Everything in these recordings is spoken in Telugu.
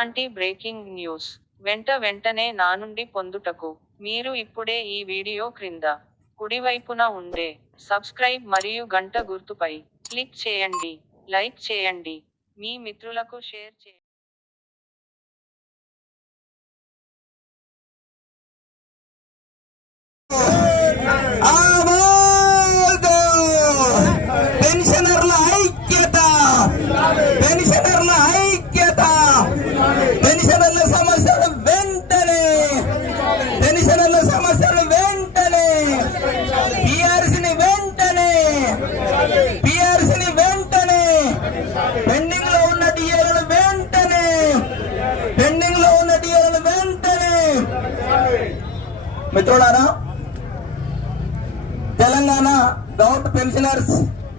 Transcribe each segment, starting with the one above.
ఇలాంటి బ్రేకింగ్ న్యూస్ వెంటనే నా నుండి పొందుటకు మీరు ఇప్పుడే ఈ వీడియో క్రింద కుడివైపున ఉండే సబ్స్క్రైబ్ మరియు గంట గుర్తుపై క్లిక్ చేయండి, లైక్ చేయండి, మీ మిత్రులకు షేర్ చేయండి. పెన్షనర్ల ఐక్యత, పెన్షనర్ల ఐక్యత, పెన్షనర్ల సమస్యలు వెంటనే, పెన్షనర్ల సమస్యలు వెంటనే, పిఆర్సీని వెంటనే, పిఆర్సీని వెంటనే, పెండింగ్ లో ఉన్న డిఏలను వెంటనే, పెండింగ్ లో ఉన్న డిఏలను వెంటనే. మిత్రులారా, తెలంగాణ గౌట్ పెన్షనర్స్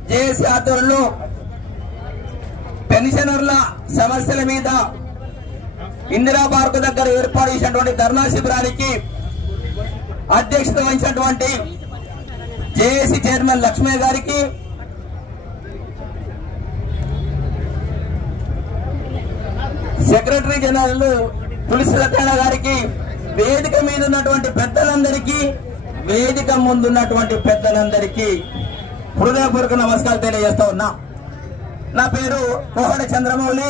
జేఏసీ ఆధ్వర్యంలో పెన్షనర్ల సమస్యల మీద ఇందిరా పార్క్ దగ్గర ఏర్పాటు చేసినటువంటి ధర్నా శిబిరానికి అధ్యక్షత వహించినటువంటి జేఏసీ చైర్మన్ లక్ష్మయ్య గారికి, సెక్రటరీ జనరల్ తులసి సత్యనారాయణ గారికి, వేదిక మీద ఉన్నటువంటి పెద్దలందరికీ, వేదిక ముందున్నటువంటి పెద్దలందరికీ హృదయపూర్వక నమస్కారాలు తెలియజేస్తా ఉన్నా. నా పేరు Kohada Chandramouli,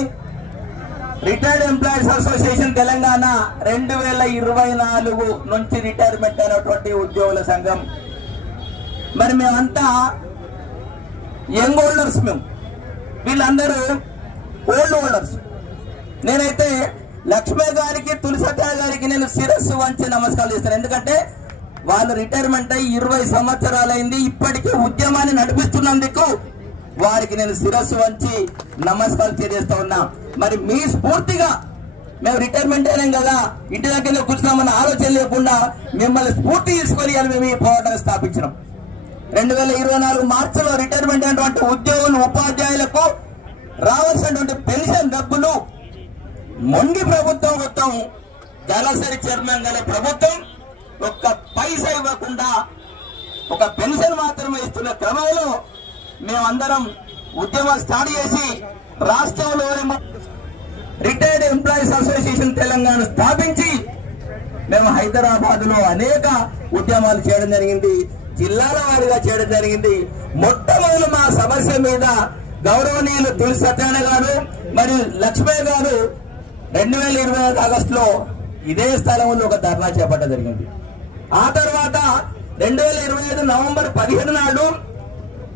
retired employees association Telangana 2024 నుంచి రిటైర్మెంట్ అయినటువంటి ఉద్యోగుల సంఘం. మరి మేమంతా యంగ్ హోల్డర్స్, వీళ్ళందరూ ఓల్డ్ హోల్డర్స్. నేనైతే లక్ష్మయ్య గారికి, తులసి సత్యనారాయణ గారికి నేను శిరస్సు వంచి నమస్కారాలు చేస్తాను. ఎందుకంటే వాళ్ళు రిటైర్మెంట్ అయ్యి 20 సంవత్సరాలైంది, ఇప్పటికీ ఉద్యమాన్ని నడిపిస్తున్నందుకు వారికి నేను శిరస్సు వంచి నమస్కారం తెలియజేస్తా ఉన్నా. మరి మీ స్ఫూర్తిగా మేము రిటైర్మెంట్ అయినాం కదా, ఇంటి దగ్గర కూర్చున్నామన్న ఆలోచన లేకుండా మిమ్మల్ని స్ఫూర్తి తీసుకొని మేము ఈ పోరాటాన్ని స్థాపించినాం. 2024 మార్చిలో రిటైర్మెంట్ అయినటువంటి ఉద్యోగులు, ఉపాధ్యాయులకు రావాల్సినటువంటి పెన్షన్ డబ్బులు మొండి ప్రభుత్వం మొత్తం దళసరి చైర్మన్ గల ప్రభుత్వం ఒక్క పైసా ఇవ్వకుండా ఒక పెన్షన్ మాత్రమే ఇస్తున్న క్రమంలో మేమందరం ఉద్యమం స్టార్ట్ చేసి రాష్ట్రంలోని రిటైర్డ్ ఎంప్లాయీస్ అసోసియేషన్ తెలంగాణ స్థాపించి మేము హైదరాబాద్ లో అనేక ఉద్యమాలు చేయడం జరిగింది, జిల్లాల వారీగా చేయడం జరిగింది. మొట్టమొదటి మా సమస్య మీద గౌరవనీయులు తులసి సత్యనారాయణ గారు మరియు లక్ష్మయ్య గారు 2025 ఆగస్టులో ఇదే స్థలంలో ఒక ధర్నా చేపట్టడం జరిగింది. ఆ తర్వాత 2025 నవంబర్ 15 నాడు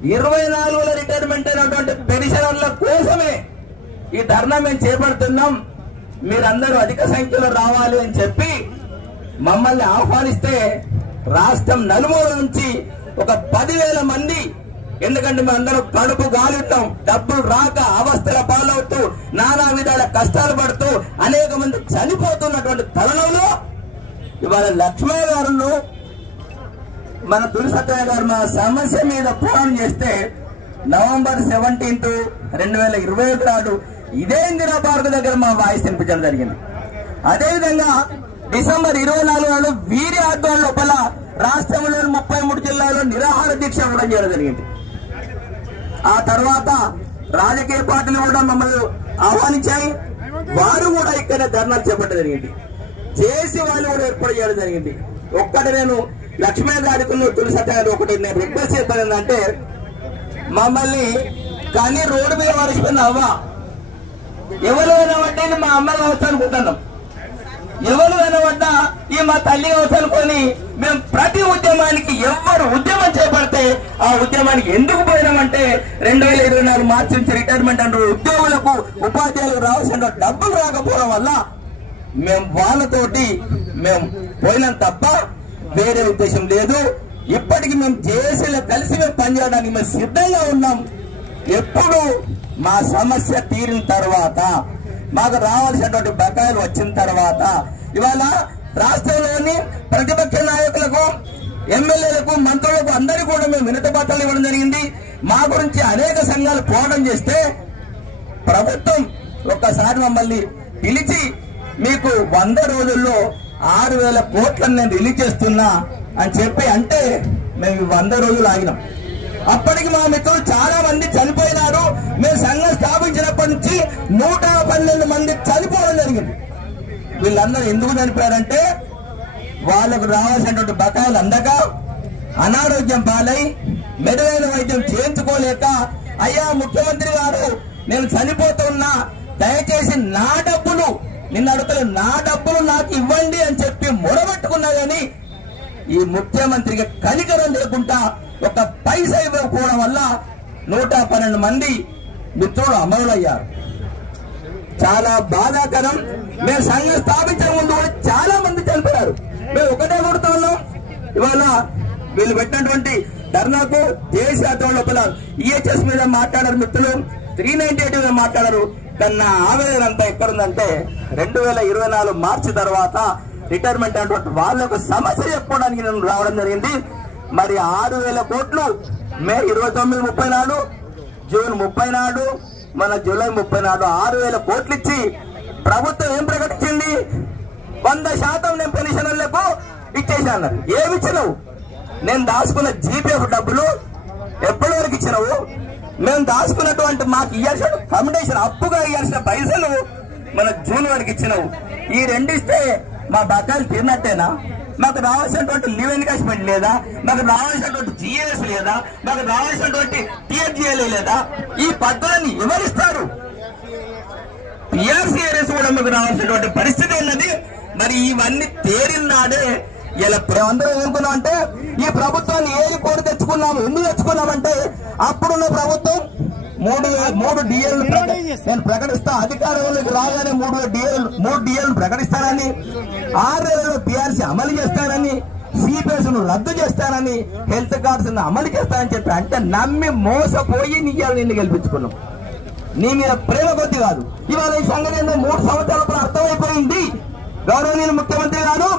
24లో రిటైర్మెంట్ అయినటువంటి పెన్షనర్ల కోసమే ఈ ధర్నా మేము చేపడుతున్నాం, మీరందరూ అధిక సంఖ్యలో రావాలి అని చెప్పి మమ్మల్ని ఆహ్వానిస్తే రాష్ట్రం నలుమూల నుంచి ఒక 10,000 మంది, ఎందుకంటే మేమందరం కడుపు గాలిస్తాం, డబ్బులు రాక అవస్థల పాలవుతూ నానా విధాల కష్టాలు పడుతూ అనేక మంది చనిపోతున్నటువంటి తరుణంలో ఇవాళ లక్ష్మయ్య గారు, మన తులసి సత్యనారాయణ గారు మా సమస్య మీద పోరాటం చేస్తే నవంబర్ 17, 2025 నాడు ఇదే ఇందిరా పార్క్ దగ్గర మా వాయిస్ వినిపించడం జరిగింది. అదేవిధంగా డిసెంబర్ 24 నాడు వీరి ఆధ్వర్యం లోపల రాష్ట్రంలోని 33 జిల్లాల్లో నిరాహార దీక్ష కూడా చేయడం జరిగింది. ఆ తర్వాత రాజకీయ పార్టీలు కూడా మమ్మల్ని ఆహ్వానించాయి, వారు కూడా ఇక్కడ ధర్నాలు చేపట్టడం జరిగింది. చేసి వాళ్ళు కూడా ఏర్పాటు చేయడం జరిగింది. ఒక్కటి నేను లక్ష్మయ్య గారికి, తులసి సత్యనారాయణ ఒకటి నేను రిక్వెస్ట్ చేస్తాను ఏంటంటే, మమ్మల్ని కానీ రోడ్డు మీద మరిచిపోయిన అవ్వ ఎవరు వినబడ్డా మా అమ్మ కావచ్చు అనుకుంటున్నాం, ఎవరు వినబడ్డా ఈ మా తల్లి కావచ్చు అనుకొని మేము ప్రతి ఉద్యమానికి ఎవరు ఉద్యమం చేపడితే ఆ ఉద్యమానికి ఎందుకు పోయినామంటే 2024 మార్చి నుంచి రిటైర్మెంట్ అంటారు ఉద్యోగులకు, ఉపాధ్యాయులకు రావాల్సిన డబ్బులు రాకపోవడం వల్ల మేము వాళ్ళతోటి మేము పోయినాం తప్ప వేరే ఉద్దేశం లేదు. ఇప్పటికి మేము జేఏసీలో కలిసి మేము పనిచేయడానికి మేము సిద్ధంగా ఉన్నాం. ఎప్పుడు మా సమస్య తీరిన తర్వాత, మాకు రావాల్సినటువంటి బకాయిలు వచ్చిన తర్వాత, ఇవాళ రాష్ట్రంలోని ప్రతిపక్ష నాయకులకు, ఎమ్మెల్యేలకు, మంత్రులకు అందరికీ కూడా మేము వినతి పత్రాలు ఇవ్వడం జరిగింది. మా గురించి అనేక సంఘాలు పోరాటం చేస్తే ప్రభుత్వం ఒక్కసారి మమ్మల్ని పిలిచి మీకు 100 రోజుల్లో 6,000 కోట్లను నేను రిలీజ్ చేస్తున్నా అని చెప్పి అంటే మేము 100 రోజులు ఆగినాం. అప్పటికి మా మిత్రులు చాలా మంది చనిపోయినారు. మేము సంఘం స్థాపించినప్పటి నుంచి 112 మంది చనిపోవడం జరిగింది. వీళ్ళందరూ ఎందుకు చనిపోయారంటే వాళ్ళకు రావాల్సినటువంటి బకాయిలు అందక, అనారోగ్యం పాలై, మెరుగైన వైద్యం చేయించుకోలేక, అయ్యా ముఖ్యమంత్రి గారు నేను చనిపోతున్నా, దయచేసి నా డబ్బులు నిన్ను అడుగుతలే, నా డబ్బులు నాకు ఇవ్వండి అని చెప్పి మొరబెట్టుకున్నా గాని ఈ ముఖ్యమంత్రికి కనికరం లేకుండా ఒక పైసా ఇవ్వకపోవడం వల్ల 112 మంది మిత్రులు అమరులయ్యారు. చాలా బాధాకరం. మేము సంఘం స్థాపించే ముందు కూడా చాలా మంది చనిపోయారు. మేము ఒకటే కొడుతూ ఉన్నాం. ఇవాళ వీళ్ళు పెట్టినటువంటి ధర్నాకు జేఏసీ ఆధ్వర్యం లోపల ఈహెచ్ఎస్ మీద మాట్లాడారు మిత్రులు, 398 మీద మాట్లాడారు. కానీ నా ఆవేదన అంతా ఎక్కడుందంటే 2024 మార్చి తర్వాత రిటైర్మెంట్ అయినటువంటి వాళ్ళకు సమస్య చెప్పుకోవడానికి నేను రావడం జరిగింది. మరి 6,000 కోట్లు మే 29, 30 నాడు, జూన్ 30 నాడు, మన జూలై 30 నాడు 6,000 కోట్లు ఇచ్చి ప్రభుత్వం ఏం ప్రకటించింది? 100% నేను పెన్షనర్లకు ఇచ్చేసాను. ఏమి ఇచ్చినావు? నేను దాచుకున్న జీపీఎఫ్ డబ్బులు ఎప్పటి వరకు ఇచ్చినావు? మేము దాచుకున్నటువంటి మాకు ఇవ్వాల్సిన కమిటేషన్ అప్పుగా ఇవ్వాల్సిన పైసలు మన జూన్ వరకు ఇచ్చినావు. ఈ రెండు ఇస్తే మా బకాయిలు తీరినట్టేనా? మాకు రావాల్సినటువంటి లీవ్ ఎన్కాష్మెంట్ లేదా? మాకు రావాల్సినటువంటి జిఎస్ లేదా? మాకు రావాల్సినటువంటి టిఎఫ్జిఎల్ లేదా? ఈ పద్ధతులను వివరిస్తారు. పిఆర్సీఆర్ఎస్ కూడా మీకు రావాల్సినటువంటి పరిస్థితి ఉన్నది. మరి ఇవన్నీ తేరినాడే ఇలా అందరం ఏమనుకున్నాం అంటే ఈ ప్రభుత్వాన్ని ఏది కోరి తెచ్చుకున్నాము. ఎందుకు తెచ్చుకున్నామంటే అప్పుడున్న ప్రభుత్వం 3 డిఎల్ నేను ప్రకటిస్తా, అధికారంలోకి రాగానే 3 డిఎల్ ప్రకటిస్తానని, 6 నెలల్లో పిఆర్సీ అమలు చేస్తానని, సిపిఎస్ ను రద్దు చేస్తానని, హెల్త్ కార్డ్స్ అమలు చేస్తానని చెప్పి అంటే నమ్మి మోసపోయి నిన్ను గెలిపించుకున్నాం. నీ మీద ప్రేమ కొద్ది కాదు. ఇవాళ ఈ సంగతి 3 సంవత్సరాల అర్థమైపోయింది. గౌరవనీయులు ముఖ్యమంత్రి గారు,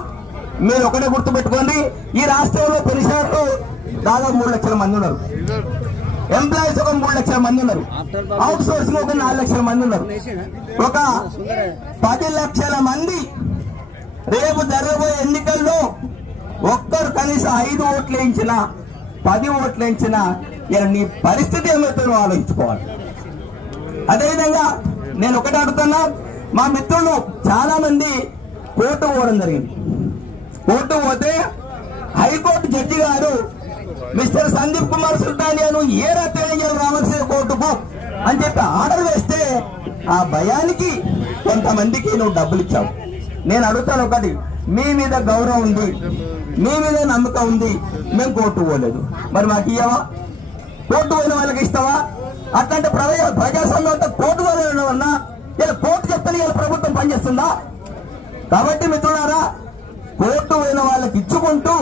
మీరు ఒకటే గుర్తుపెట్టుకోండి, ఈ రాష్ట్రంలో పెన్షనర్లు దాదాపు 3 లక్షల మంది ఉన్నారు. ఎంప్లాయీస్ ఒక 3 లక్షల మంది ఉన్నారు. అవుట్ సోర్సింగ్ ఒక 4 లక్షల మంది ఉన్నారు. ఒక 10 లక్షల మంది రేపు జరగబోయే ఎన్నికల్లో ఒక్కరు కనీసం 5 ఓట్లు వేయించినా 10 ఓట్లు వేయించినా నీ పరిస్థితి ఏమవుతుందో ఆలోచించుకోవాలి. అదేవిధంగా నేను ఒకటి అడుగుతున్నా, మా మిత్రులు చాలా మంది కోర్టు పోవడం జరిగింది. కోర్టు పోతే హైకోర్టు జడ్జి గారు మిస్టర్ సందీప్ కుమార్ సుల్తానియాను ఏ రాత్రి రావాల్సిన కోర్టుకు అని చెప్పి ఆర్డర్ వేస్తే ఆ భయానికి కొంతమందికి నువ్వు డబ్బులు ఇచ్చావు. నేను అడుగుతాను ఒకటి, మీ మీద గౌరవం ఉంది, మీ మీద నమ్మకం ఉంది, మేము కోర్టు పోలేదు, మరి మాకు ఇయ్యవా? కోర్టు పోయిన వాళ్ళకి ఇస్తావా? అట్లాంటి ప్రజాస్వామ్యంతో కోర్టు పోయిన వల్ల ఇలా కోర్టు చెప్తే ఇలా ప్రభుత్వం పనిచేస్తుందా? కాబట్టి మిత్రులారా, కోర్టు పోయిన వాళ్ళకి ఇచ్చుకుంటూ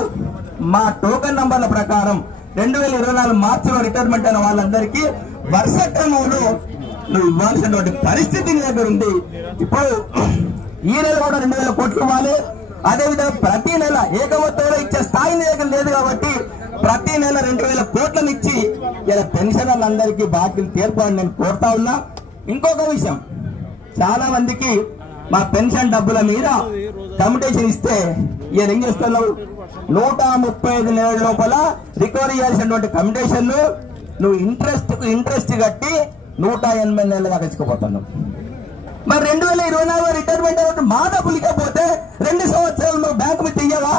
మా టోకెన్ నంబర్ల ప్రకారం 2024 మార్చిలో రిటైర్మెంట్ అయిన వాళ్ళందరికీ వరుస క్రమంలో నువ్వు ఇవ్వాల్సినటువంటి పరిస్థితి నీ దగ్గర ఉంది. ఇప్పుడు ఈ నెల కూడా 2,000 కోట్లు ఇవ్వాలి. అదేవిధంగా ప్రతి నెల ఏకవత్తులో ఇచ్చే స్థాయి నీ దగ్గర లేదు కాబట్టి ప్రతి నెల 2,000 కోట్లను ఇచ్చి ఇలా పెన్షనర్లందరికీ బాకీలు తీర్పాలని నేను కోరుతా ఉన్నా. ఇంకొక విషయం, చాలా మందికి మా పెన్షన్ డబ్బుల మీద కమిటేషన్ ఇస్తే ఈయన ఏం చేస్తున్నావు? 135 నెలల లోపల రికవరీ చేయాల్సినటువంటి కమిటేషన్ నువ్వు ఇంట్రెస్ట్ కట్టి 180 నెలలు దాకా ఇచ్చుకోపోతున్నావు. మరి 2024 రిటైర్మెంట్ అయినట్టు మా డబ్బులు ఇకపోతే 2 సంవత్సరాలు నువ్వు బ్యాంకు మీద ఇయ్యవా?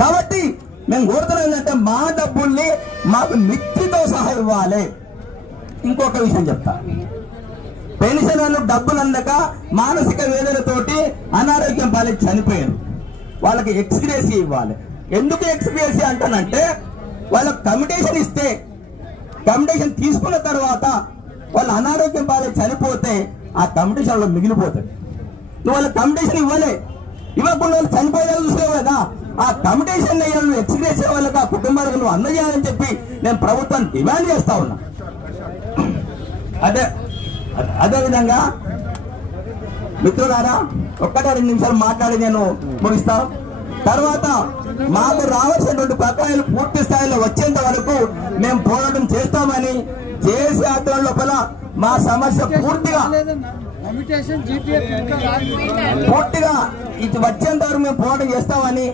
కాబట్టి మేము కోరుతున్నాం ఏంటంటే మా డబ్బుల్ని మాకు మిత్తితో సహా ఇవ్వాలి. ఇంకొక విషయం చెప్తా, పెన్షనర్లు డబ్బులు అందక మానసిక వేదనతోటి అనారోగ్యం పాలై చనిపోయారు. వాళ్ళకి ఎక్స్గ్రేసీ ఇవ్వాలి. ఎందుకు ఎక్స్గ్రేసీ అంటానంటే వాళ్ళకి కమిటేషన్ ఇస్తే, కమిటేషన్ తీసుకున్న తర్వాత వాళ్ళు అనారోగ్యం పాలై చనిపోతే ఆ కమిటేషన్ లో మిగిలిపోతుంది. నువ్వు వాళ్ళకి కమిటేషన్ ఇవ్వకుండా వాళ్ళు చనిపోయేలా చూసావు కదా, ఆ కమిటేషన్ ఎక్స్గ్రేసీ వాళ్ళకి ఆ కుటుంబాలకు నువ్వు అందజేయాలని చెప్పి నేను ప్రభుత్వాన్ని డిమాండ్ చేస్తా ఉన్నా. అదేవిధంగా మిత్రులారా, 1-2 నిమిషాలు మాట్లాడి నేను ముగిస్తాను. తర్వాత మాకు రావాల్సినటువంటి బకాయిలు పూర్తి స్థాయిలో వచ్చేంత వరకు మేము పోరాటం చేస్తామని జేఏసీ ఆధ్వర్యం లోపల మా సమస్య పూర్తిగా ఇది వచ్చేంత వరకు మేము పోరాటం చేస్తామని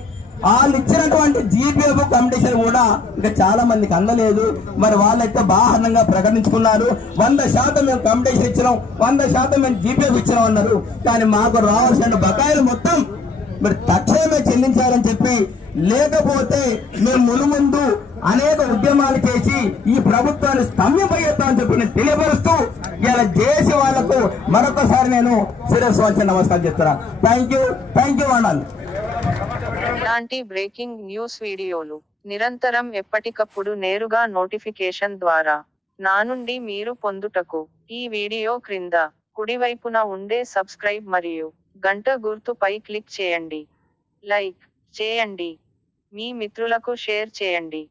వాళ్ళు ఇచ్చినటువంటి జీపీఎఫ్ కమిటీషన్ కూడా ఇంకా చాలా మందికి అందలేదు. మరి వాళ్ళైతే బాహనంగా ప్రకటించుకున్నారు. 100% మేము కమిటీషన్ ఇచ్చినాం, 100% మేము జీపీఎఫ్ ఇచ్చినాం అన్నారు. కానీ మాకు రావాల్సిన బకాయిలు మొత్తం మరి తక్షణమే చెల్లించాలని చెప్పి, లేకపోతే మేము మునుముందు అనేక ఉద్యమాలు చేసి ఈ ప్రభుత్వాన్ని స్తంభింపజేస్తామని చెప్పి నేను తెలియపరుస్తూ ఇలా చేసి వాళ్లకు మరొకసారి నేను శిరస్సు వంచి నమస్కారం చేస్తున్నా. థ్యాంక్ యూ అన్నాను. ఇలాంటి బ్రేకింగ్ న్యూస్ వీడియోలు నిరంతరం ఎప్పటికప్పుడు నేరుగా నోటిఫికేషన్ ద్వారా నా నుండి మీరు పొందుటకు ఈ వీడియో క్రింద కుడివైపున ఉండే సబ్స్క్రైబ్ మరియు గంట గుర్తుపై క్లిక్ చేయండి. లైక్ చేయండి, మీ మిత్రులకు షేర్ చేయండి.